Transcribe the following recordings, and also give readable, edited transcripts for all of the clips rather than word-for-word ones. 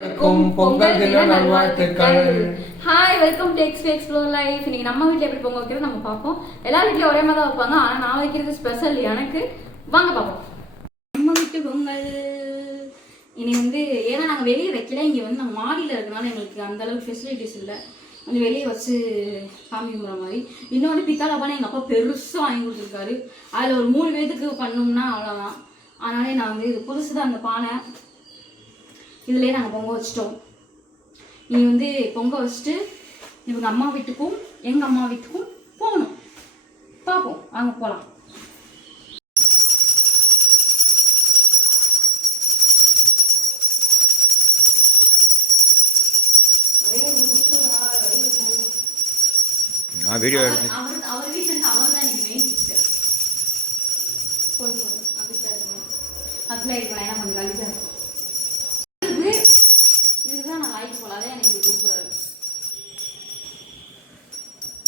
பொங்கல் தின நல்வாழ்த்துக்கள். Hi, welcome to explore life. இன்னைக்கு நம்ம வீட்டில் எப்படி பொங்கல் வைக்கிறது நம்ம பார்ப்போம். எல்லா வீட்லையும் ஒரே மாதிரி தான் வைப்பாங்க, ஆனால் நான் வைக்கிறது ஸ்பெஷல் எனக்கு. வாங்க பார்ப்போம். நம்ம வீட்டு பொங்கல் இனி ஏன்னா நாங்கள் வெளியே வைக்கல, இங்கே நம்ம மாடியில் இருக்கிறனால எங்களுக்கு அந்த அளவுக்கு ஃபெசிலிட்டிஸ் இல்லை. கொஞ்சம் வெளியே வச்சு சாமி கும்பிட்ற மாதிரி. இன்னொன்று பித்தாளப்பானை எங்கள் அப்பா பெருசாக வாங்கி கொடுத்துருக்காரு. அதில் ஒரு 3 பேத்துக்கு பண்ணோம்னா அவ்வளோதான். அதனாலே நான் இது புதுசு தான் அந்த பானை. இதுலேயே நாங்கள் பொங்க வச்சிட்டோம். நீ பொங்க வச்சுட்டு இவங்க அம்மா வீட்டுக்கும் எங்கள் அம்மா வீட்டுக்கும் போகணும். பார்ப்போம், வாங்க போகலாம். வீடியோ எடுத்து அவர் வீட்டில் அவர் தான் நீங்கள் மெயின் சிஸ்டர். போதும் அதில் இருக்கணும். ஏன்னா கொஞ்சம் கழிச்சா இருக்கும். இதுதான் நான் லைக் போல, அதே எனக்கு கூப்பிடுறாரு.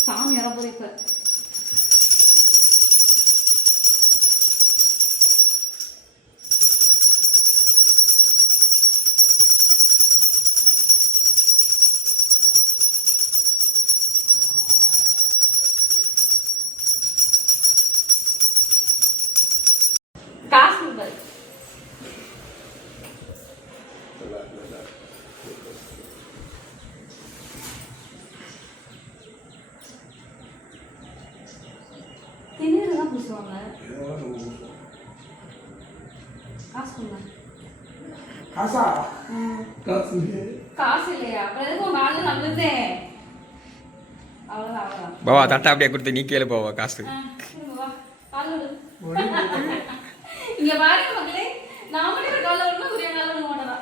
சாமி வரப்போது இப்போ. காசு பாரு. பாவா தட்டா அப்படியே கொடுத்து நீ கேளு பாவா காசு. இங்க பாருங்க மக்களே, நாமளே ஒரு கால ஒண்ணு ஒரே கால ஒண்ணு மாட்டதா.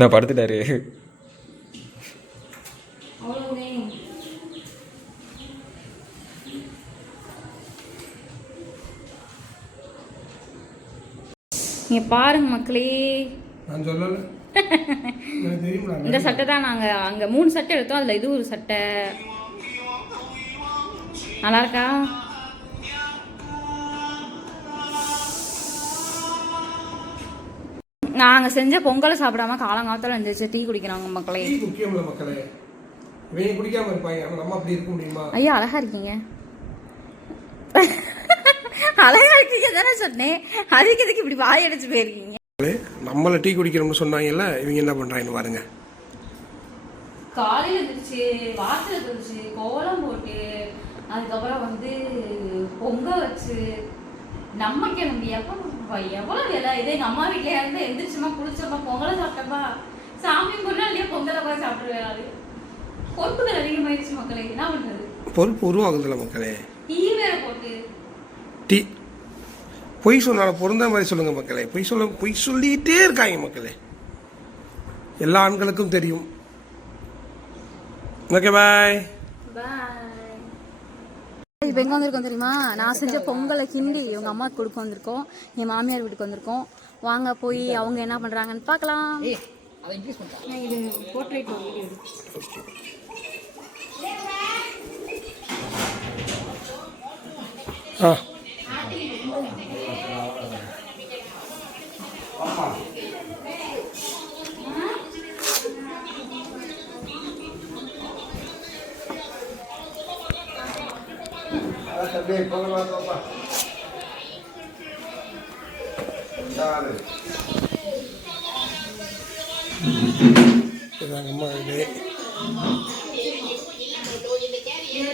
நான் படுத்துட்டாரு. நீங்க பாருங்க மக்களே, நான் சொல்லல. இந்த சட்டை தான் நாங்க அங்க 3 சட்டை எடுத்தோம், அதுல இது ஒரு சட்டை. நல்லா இருக்கா? நாங்க செஞ்ச பொங்கலை சாப்பிடாம காலங்காலத்துல இருந்துச்சு டீ குடிக்கிறாங்க மக்களே. டீ குடிக்கல மக்களே, இவங்க குடிக்காம இருப்பாங்க, நம்ம அப்படி இருக்க முடியுமா? ஐயா அழகா இருக்கீங்க. அழகா இருக்கீங்க தானே சொன்னேன், அதுக்கு இதுக்கு இப்படி வாய் அடிச்சு போயிருக்கீங்க. நம்மள டீ குடிக்கிறோம்னு சொன்னாங்கல்ல, இவங்க என்ன பண்றாங்கன்னு பாருங்க. காலையில இருந்துச்சு, வாசல இருந்துச்சு, கோலம் போட்டு அதுக்கப்புறம் பொங்க வச்சு நமக்கு எவ்வளவு வேலை. இதே எங்க அம்மா வீட்டுல இருந்து எந்திரிச்சுமா குளிச்சோமா பொங்கலை சாப்பிட்டப்பா சாமி கும்பிடா இல்லையா பொங்கலை போய் சாப்பிடுவேன். பொறுப்புகள் அதிகமாயிருச்சு மக்களே, என்ன பண்றது? பொறுப்பு உருவாகுதுல மக்களே. டீ வேற போட்டு டீ பொய் சொன்னாலும் பொருந்த மாதிரி சொல்லுங்க மக்களே. பொய் சொல்லிட்டே இருக்காங்க மக்களே, எல்லா ஆண்களுக்கும் தெரியும். Okay bye. இப்போ எங்கே வந்திருக்கோம் தெரியுமா? நான் செஞ்ச பொங்கலை கிண்டி இவங்க அம்மாவுக்கு கொடுக்க வந்திருக்கோம், என் மாமியார் வீட்டுக்கு வந்திருக்கோம். வாங்க போய் அவங்க என்ன பண்ணுறாங்கன்னு பார்க்கலாம். இது போர்ட்ரேட் வீடியோ.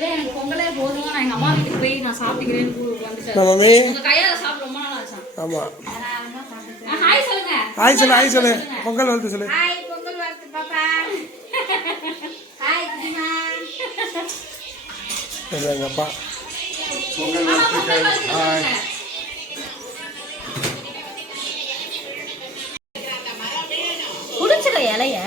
எனக்கு பொங்கலே போதும், நான் எங்க அம்மா வீட்டுக்கு போய் நான் சாப்பிட்டுக்கிறேன்னு ஹாய் சொல்லு. பொங்கல் வாழ்த்து சொல்லு. பொங்கல் வாழ்த்து பாப்பா. அப்பா குடிச்சுக்க இலைய.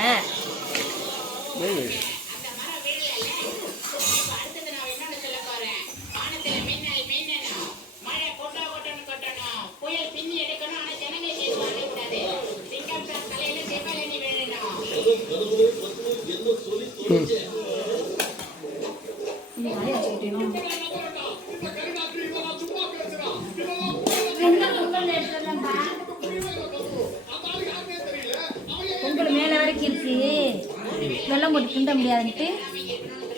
நீ நிறைய வச்சுக்கிட்டேனும் பொங்கல் மேலே வரைக்கும் இருக்கு வெள்ளம் போட்டு கிண்ட முடியாதுன்ட்டு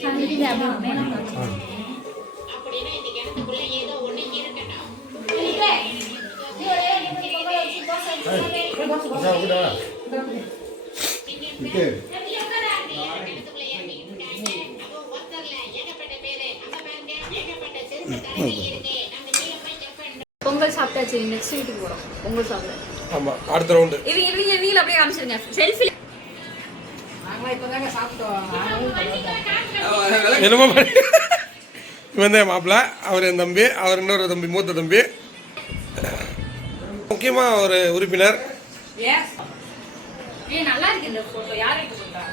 அப்படியே மேலே பொங்கல் சாப்பிட்டாச்சு நெக்ஸ்ட் வீட்டுக்கு போறோம் பொங்கல் சாப்பிட ஆமாம், அடுத்த ரவுண்டு. இவங்க நீல அப்படியே காமிச்சிருங்க செல்ஃபி என்னமோ இவன் தான் மாப்பிள்ள, அவர் என் தம்பி, அவர் இன்னொரு தம்பி, மூத்த தம்பி, முக்கியமாக ஒரு உறுப்பினர். நல்லா இருக்கு இந்த போட்டோ யார் எடுத்து போட்டா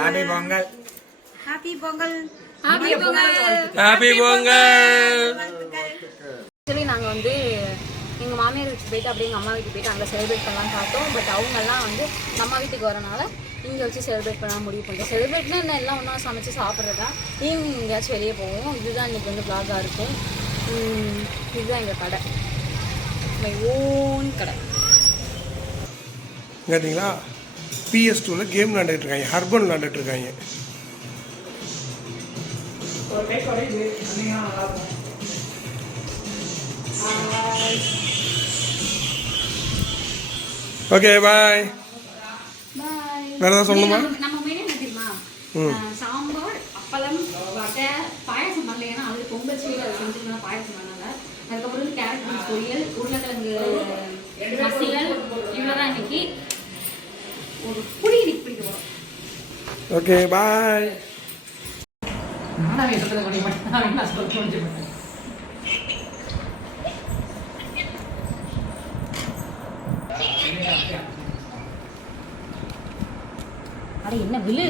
happy Pongal. Happy Pongal happy Pongal happy Pongal. Actually நாங்கள் வந்து எங்கள் மாமியார் வீட்டுக்கு போயிட்டு அப்படியே எங்கள் அம்மா வீட்டுக்கு போயிட்டு அங்கே செலிப்ரேட் பண்ணலாம் பார்த்தோம். பட் அவங்கெல்லாம் வந்து நம்ம வீட்டுக்கு வரனால இங்கே வச்சு செலிப்ரேட் பண்ண முடிவு பண்ணிட்டோம். செலிப்ரேட்னா என்ன எல்லாம் ஒன்றா சமைச்சு சாப்பிட்றதா. ஈவினிங் எங்கேயாச்சும் வெளியே போவோம். இதுதான் இன்றைக்கி வந்து vlog-ஆ இருக்கும். இதுதான் எங்கள் கடை, மை ஓன் கடை. கேட்டிங்களா, PS2ல கேம் விளாண்டுட்டு இருக்காங்க, ஹர்பன் விளாண்டுட்டு இருக்காங்க. Okay bye. வேற ஏதாவது சொல்லணுமா? நம்ம மெனு என்ன தெரியுமா? சாம்பார், அப்பளம், வடை, பாயாசம் பண்ணல. ஏன்னா அது பொங்கல் ஸ்வீட் அதை செஞ்சுருந்தா பாயாசம் பண்ணல. அதுக்கப்புறம் கேரட் பீன்ஸ் பொரியல், உருளைக்கிழங்கு மசியல், இவ்வளோதான் இன்னைக்கு. ஒரு புளி இன்னைக்கு பிடிக்க போகிறோம். Okay bye. அட என்ன விழு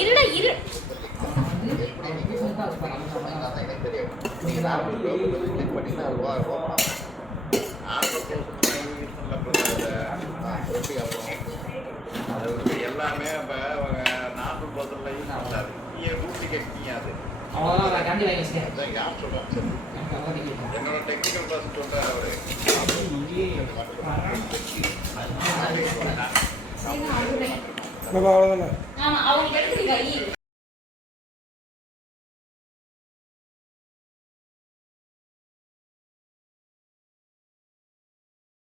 இருடா இரு எல்லாமே நாட்டு பொருள் என்னோட டெக்னிக்கல் பர்சன் சொல்றாரு அவரு. அவ்வளோதானே. ஆமா அவங்க எடுத்துருக்காங்க